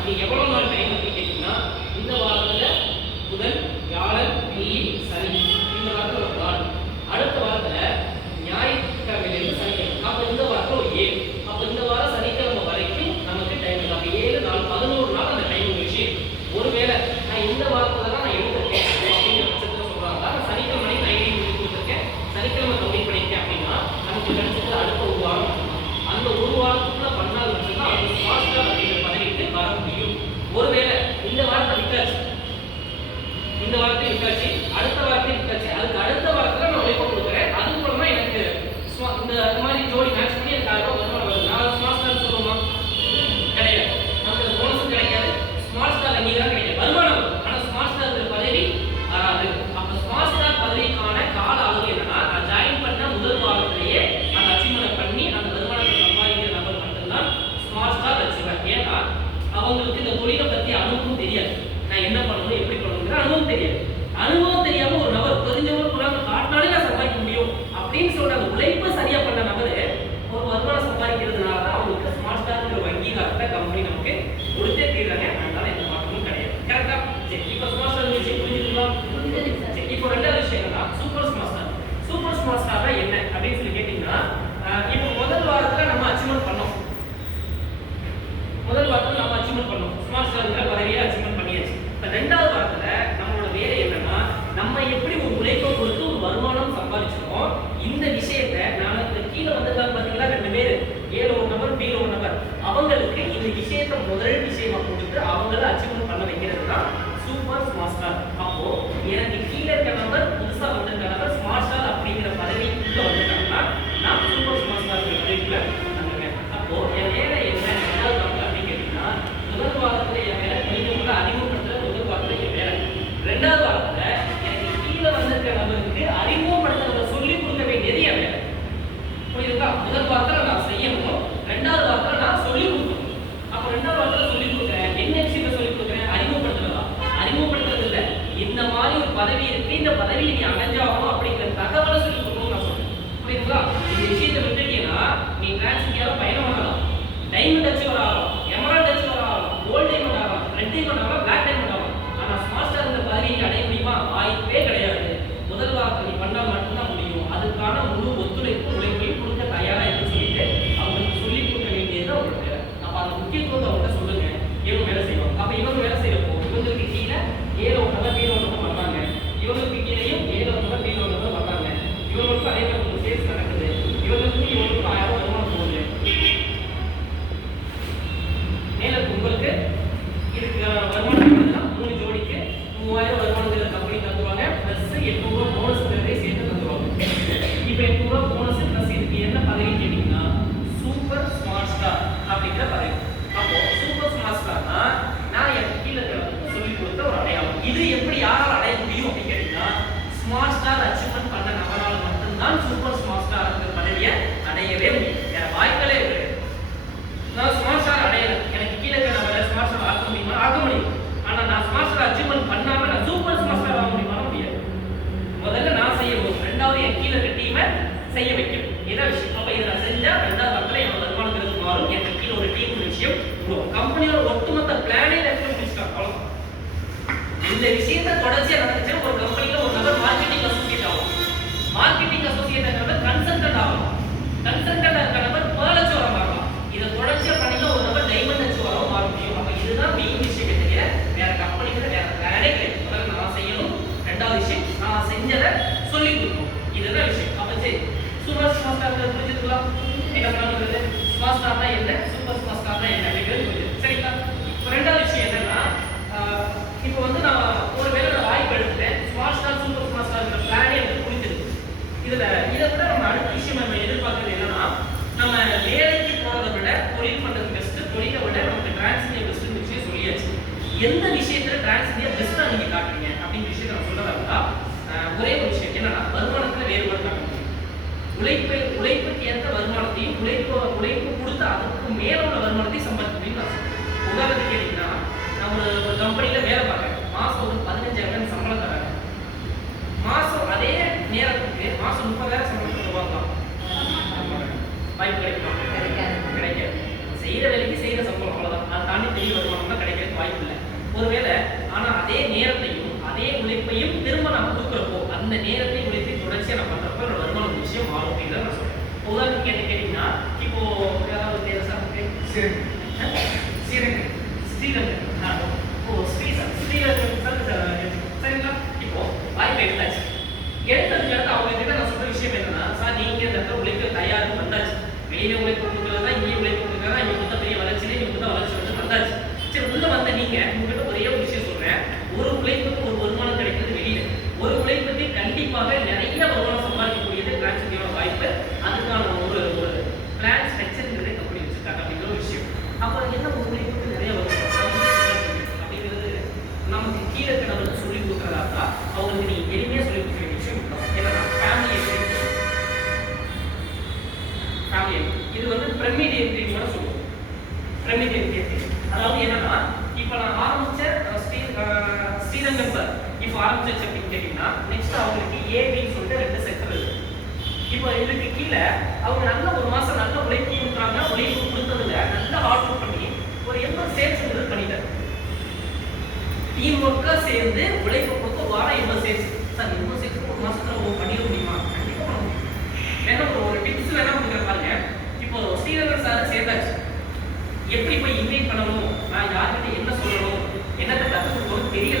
நமக்கு எவ்வளவு நாள் டைம் அப்படின்னு கேட்டீங்கன்னா, இந்த வாரத்துல புதன், வியாழன், வெள்ளி, சனி, இந்த வாரத்துல ஒரு நாள், அடுத்த வாரத்துல ஞாயிற்றுக்கிழமையிலிருந்து சனிக்கிழமை, அப்ப இந்த வாரத்துல ஒரு 7, அப்ப இந்த வாரம் சனிக்கிழமை வரைக்கும் நமக்கு டைம் இருக்கு. அப்ப 7 நாள் 11 நாள் அந்த டைம் விஷயம். ஒருவேளை நான் இந்த வாரத்துல தான் நான் எடுத்திருக்கேன் அப்படிங்கிற பட்சத்துல சொல்றாங்க, நான் சனிக்கிழமை நைட் கொடுத்துருக்கேன், சனிக்கிழமை கம்ப்ளீட் பண்ணிருக்கேன் அப்படின்னா நமக்கு கிடைச்சது அடுத்த ஒரு வாரம் மட்டும்தான். அந்த ஒரு வாரத்துக்குள்ள பண்ணாத பட்சம் அது மாஸ்டர் அப்படிங்கிற பதவிக்கு வர முடியும். ஒருவேளை இந்த வாரத்தை விட்டாச்சு, இந்த வாரத்தை விட்டாச்சு, அடுத்த வாரத்தை விட்டாச்சு, அதுக்கு அடுத்த வாரத்துல நான் உழைப்பு கொடுக்குறேன், அது மூலமா எனக்கு இந்த மாதிரி ஜோடி மேட்ச் பண்ணி எனக்கு 1000 ரூபாய் வருமானம் வருது. நான் ஸ்மார்ட் ஸ்டார் சொல்லுவோமா? கிடையாது. நமக்கு போனஸும் கிடைக்காது, ஸ்மார்ட் ஸ்டார் அங்கீகாரம் கிடைக்காது, வருமானம் வரும், ஆனால் ஸ்மார்ட் ஸ்டார் பதவி வராது. அப்ப ஸ்மார்ட் ஸ்டார் பதவிக்கான கால அளவு என்னன்னா, நான் ஜாயின் பண்ண முதல் வாரத்திலேயே அந்த அச்சீவ்மெண்ட் பண்ணி அந்த வருமானத்தை சம்பாதிக்கிற நபர் மட்டும்தான் ஸ்மார்ட் ஸ்டார் அச்சீவர். ஏன்னா அவங்களுக்கு இந்த தொழிலை பத்தி அனுபவம் தெரியாது, நான் என்ன பண்ணணும் எப்படி பண்ணணுங்கிற அனுபவம் தெரியாது. அனுபவம் தெரியாம ஒரு நபர் தெரிஞ்சவங்க புறாங்க காட்டினாலே நான் சம்பாதிக்க முடியும் அப்படின்னு சொல்ற அந்த உழைப்பு சரியா பண்ண நபர் ஒரு வருமானம் சம்பாதிக்கிறதுனால தான் அவங்களுக்கு ஸ்மார்ட் ஸ்டார் அங்கீகாரத்தை கம்பெனி நமக்கு கொடுத்தே தீர்றாங்க. அதனால எந்த மாற்றமும் கிடையாது. கரெக்டா? சரி, இப்போ ஸ்மார்ட் ஸ்டார் விஷயம் புரிஞ்சுங்களா? சரி, இப்போ ரெண்டாவது விஷயம் என்னன்னா super smart star. Super smart ஸ்டார்னா என்ன அப்படின்னு சொல்லி கேட்டீங்கன்னா, இப்போ முதல் வாரத்துல நம்ம அச்சீவ்மெண்ட் பண்ணோம், முதல் வாரத்துல நம்ம அச்சீவ்மெண்ட் பண்ணோம், ஸ்மார்ட் ஸ்டார்ங்கிற பதவியை அச்சீவ்மெண்ட் பண்ணியாச்சு. இப்போ ரெண்டாவது வாரத்துல நம்மளோட வேலை என்னன்னா, நம்ம எப்படி ஒரு உழைப்பை கொடுத்து ஒரு வருமானம் சம்பாதிச்சிருக்கோம், இந்த விஷயத்தை நாளைக்கு கீழே வந்திருக்காங்க பார்த்தீங்களா 2 பேர், ஏழு ஒரு நபர் பி ஒரு நபர், அவங்களுக்கு இந்த விஷயத்தை முதல் விஷயமா கொடுத்து அவங்கள அச்சீவ்மெண்ட் பண்ண வைக்கிறது தான் சூப்பர் ஸ்மார்ட் ஸ்டார். அப்போ எனக்கு கீழே இருக்க நபர் புதுசா வந்திருக்க நபர் ஸ்மார்ட் ஸ்டார் அப்படிங்கிற பதவிக்குள்ள வந்துட்டாங்கன்னா நான் சூப்பர் ஸ்மார்ட் ஸ்டார் பதவிக்குள்ள வந்துருவேன். அப்போ என் வேலை என்ன ரெண்டாவது வாரத்தில் அப்படின்னு கேட்டீங்கன்னா, முதல் வாரத்துல என் வேலை கொஞ்சம் அறிமுகப்படுத்துற முதல் வாரத்துல என் வேலை, ரெண்டாவது வாரத்துல எனக்கு கீழே வந்திருக்க நபருக்கு அறிமுகப்படுத்துறத சொல்லி கொடுக்க வேண்டியது என் வேலை. புரியுதுங்களா? முதல் வாரத்துல நான் செய்யணும், ரெண்டாவது வாரத்துல நான் சொல்லி கொடுக்கணும். அப்ப ரெண்டாவது வாரத்துல சொல்லி கொடுக்குறேன், என்ன விஷயத்தை சொல்லி கொடுக்குறேன்? அறிமுகப்படுத்துறதா? அறிமுகப்படுத்துறது இல்ல, இந்த மாதிரி ஒரு பதவி இருக்கு, இந்த பதவியை நீ அடைஞ்சாகணும் அப்படிங்கிற தகவலை சொல்லி கொடுக்கணும்னு நான் சொல்றேன். புரியுதுங்களா? இந்த விஷயத்தை விட்டுட்டீங்கன்னா நீ டிரான்ஸ்ஃபியால பயணம் பண்ணலாம், டைமண்ட் அச்சீவர் ஆகலாம், எமரால்ட் அச்சீவர் ஆகலாம், கோல்ட் டைமண்ட் ஆகலாம், ரெட் டைமண்ட் ஆகலாம், பிளாக் டைமண்ட் ஆகலாம். ஆனா ஸ்மார்ட் ஸ்டார் இந்த பதவியை அடைய முடியுமா? வாய்ப்பே கிடையாது. முதல் வாரத்தில் நீ பண்ணால் மட்டும்தான் முடியும். அதுக்கான முழு ஒத்துழைப்பு உழைப்பையும் கொடுக்க தயாரா இருக்குன்னு சொல்லிட்டு அவங்களுக்கு சொல்லி கொடுக்க வேண்டியது அவங்களுக்கு வேலை. அப்ப அந்த முக்கியத்துவத்தை அவங்கள்ட்ட சொல்லுங்க, இவங்க வேலை செய்வாங்க. அப்ப இவங்க வேலை செய்யறப்போ இவங்களுக்கு கீழே ஏழு ஒன்றரை பீரோ ஒன்று வர்றாங்க, இவங்களுக்கு கீழேயும் ஏழு ஒன்றரை பீரோ ஒன்று வர்றாங்க, இவங்களுக்கும் அதே மாதிரி ஒரு சேல்ஸ் நடக்குது, இவங்களுக்கும் 1000 வருமானம் போகுது. மேல உங்களுக்கு இதுக்கு வருமானம் 3 ஜோடிக்கு 3000 வருமானத்தில் கம்பெனி தந்துருவாங்க, பிளஸ் 800 ரூபாய் போனஸ் சேர்த்து தந்துருவாங்க. இப்போ 800 ரூபாய் போனஸ் பிளஸ் இதுக்கு என்ன பதவி கேட்டீங்கன்னா சூப்பர் ஸ்மார்ட் ஸ்டார் அப்படிங்கிற பதவி. அப்போ சூப்பர் ஸ்மார்ட் ஸ்டார்னா நான் என் கீழே சொல்லி கொடுத்த ஒரு அடையாளம். இது எப்படி யாரால் அடைய முடியும் அப்படின்னு கேட்டீங்கன்னா, ஸ்மார்ட் ஸ்டார் அச்சீவ்மெண்ட் பண்ண நபரால் மட்டும்தான் சூப்பர் ஸ்மார்ட் ஸ்டார் பதவியை அடையவே முடியும். வேற வாய்ப்பே கிடையாது. நான் ஸ்மார்ட் ஸ்டார் அடையல, எனக்கு கீழே நபரை ஸ்மார்ட் ஸ்டார் ஆக்க முடியுமா? ஆக்க முடியும். ஆனா நான் ஸ்மார்ட் ஸ்டார் அச்சீவ்மெண்ட் பண்ணாம நான் சூப்பர் ஸ்மார்ட் ஸ்டார் ஆக முடியுமா? முடியாது. முதல்ல நான் செய்யணும், ரெண்டாவது என் கீழே இருக்க டீமை செய்ய வைக்கணும். இதான் விஷயம். அப்ப இதை நான் செஞ்சா ரெண்டாவது வாரத்தில் என் வருமானங்கிறது மாறும், எனக்கு கீழே ஒரு டீம் விஷயம் கம்பெனியோட ஒட்டுமொத்த பிளானே முடிச்சுட்டாங்க. இந்த விஷயத்தை தொடர்ச்சியா நடந்துச்சுன்னா ஒரு கம்பெனியில ஒரு நபர் மார்க்கெட்டிங் அசோசியேட் ஆகும், மார்க்கெட்டிங் அசோசியேட் நபர் கன்சல்டன்ட் ஆகும், கன்சல்டன்ட் இருக்க நபர் முதலட்சம் ஆகலாம். இதை தொடர்ச்சியா பண்ணினா ஒரு நபர் டைமண்ட் அச்சீவராகவும் மாற முடியும். அப்ப இதுதான் மெயின் விஷயம். தெரியல வேற கம்பெனிக்கு வேற பிளானே கிடையாது. முதல்ல நான் செய்யணும், ரெண்டாவது விஷயம் நான் செஞ்சதை சொல்லி கொடுக்கணும். இதுதான் விஷயம். அப்ப சரி, சூப்பர் ஸ்மார்ட் ஸ்டார் புரிஞ்சுக்கலாம் என்ன பண்ணுறது, ஸ்மார்ட் ஸ்டார்னா என்ன, சூப்பர் ஸ்மார்ட் ஸ்டார்னா என்ன அப்படிங்கிறது புரியுது. சரிங்களா? இப்போ ரெண்டாவது விஷயம் என்னன்னா, இப்போ வந்து நான் ஒரு வேலை நான் வாய்ப்பு எடுத்துட்டேன், smart star super smart star பிளானே எனக்கு புரிஞ்சிருக்கு. இதை விட நம்ம அடுத்த விஷயம் நம்ம எதிர்பார்க்கறது என்னன்னா, நம்ம வேலைக்கு போறதை விட தொழில் பண்றது பெஸ்ட், தொழிலை விட நமக்கு டிரான்ஸ்இந்தியா பெஸ்ட்னு விஷயம் சொல்லியாச்சு. எந்த விஷயத்துல டிரான்ஸ்இந்தியா பெஸ்ட்டா நீங்க காட்டுறீங்க அப்படிங்கிற விஷயத்தை நான் சொல்றதா இருந்தா, ஒரே ஒரு விஷயம் என்னன்னா வருமானத்துல வேறுபாடு காட்ட முடியும். உழைப்புக்கு ஏற்ற வருமானத்தையும் உழைப்பு கொடுத்து அதுக்கு மேல உள்ள வருமானத்தையும் சம்பாதிக்க முடியும். உதாரணத்துக்கு கேட்டீங்கன்னா, நான் ஒரு கம்பெனியில வேலை பார்க்கறேன், மாசம் ஒரு 15,000 சம்பளம் தராங்க. மாசம் அதே நேரத்துக்கு மாசம் 30,000 சம்பளம் தருவாங்க. வாய்ப்பு கிடைக்குமா? கிடைக்காது. செய்யற வேலைக்கு செய்யற சம்பளம், அவ்வளவுதான். அதை தாண்டி பெரிய வருமானம் தான் கிடைக்கும். ஸ்ரீரங்கம் ஸ்ரீரங்கம் ஓ ஸ்ரீரங்கம் சரிங்களா. இப்போ வாய்ப்பு எடுத்தாச்சு. எடுத்ததுக்கு அடுத்து அவங்க கிட்ட நான் சொல்ற விஷயம் என்னன்னா, சார் நீங்க இந்த இடத்துல உழைக்க தயார்னு வந்தாச்சு. வெளியில உழைப்பு கொடுக்கறதா இங்கே உழைப்பு கொடுக்கறதா இவங்க மொத்த பெரிய வளர்ச்சியில இவங்க தான் வளர்ச்சி வந்து வந்தாச்சு. சரி உள்ள வந்த நீங்க உங்ககிட்ட ஒரே ஒரு விஷயம் சொல்றேன். ஒரு உழைப்புக்கு ஒரு வருமானம் கிடைக்கிறது வெளியில. ஒரு உழைப்புக்கு கண்டிப்பாக நிறைய வருமானம் சம்பாதிக்கக்கூடியது டிரான்ஸ்ஃபர் வாய்ப்பு. அதுக்கான ஒரு ஒரு பிளான் ஸ்ட்ரக்சர்ங்கிறதே கம்பெனி வச்சிருக்காங்க அப்படிங்கிற ஒரு விஷயம். அப்போ என்ன ஒரு உழைப்புக்கு நிறைய வருமானம் அப்படிங்கிறது நமக்கு கீழே கிடவுக்கு சொல்லி கொடுக்குறதா இருந்தா அவங்களுக்கு நீங்க எளிமையா சொல்லி கொடுக்குற விஷயம் என்னன்னா ஃபேமிலி இது வந்து பிரமிட் என்ட்ரின்னு கூட சொல்லுவோம். பிரமிட் என்ட்ரி அதாவது என்னன்னா இப்போ நான் ஆரம்பிச்ச ஸ்ரீரங்கம் சார் இப்போ ஆரம்பிச்ச அப்படின்னு கேட்டீங்கன்னா நெக்ஸ்ட் அவங்களுக்கு ஏபின்னு சொல்லிட்டு 2 செக்டர் இருக்கு. இப்போ இதுக்கு கீழே அவங்க நல்ல ஒரு மாசம் நல்ல உழைப்பு கொடுக்குறாங்க. உழைப்பு கொடுத்ததுல நல்ல ஆர்டர் பண்ணி ஒரு 80 சேல்ஸ் பண்ணிட்டாரு. டீம் ஒர்க்கா சேர்ந்து உழைப்பு கொடுத்து வாரம் 80 சேல்ஸ். சார் 80 சேல்ஸ் ஒரு மாசத்துல பண்ணிட முடியுமா? கண்டிப்பா பண்ண முடியும். வேணா ஒரு டிப்ஸ் வேணா கொடுக்குற பாருங்க. இப்போ ஸ்ரீரங்கர் சார் சேர்ந்தாச்சு. எப்படி போய் இன்வைட் பண்ணணும், நான் யார்கிட்ட என்ன சொல்லணும், என்னத்தை கற்றுக் கொடுக்கணும் தெரியல.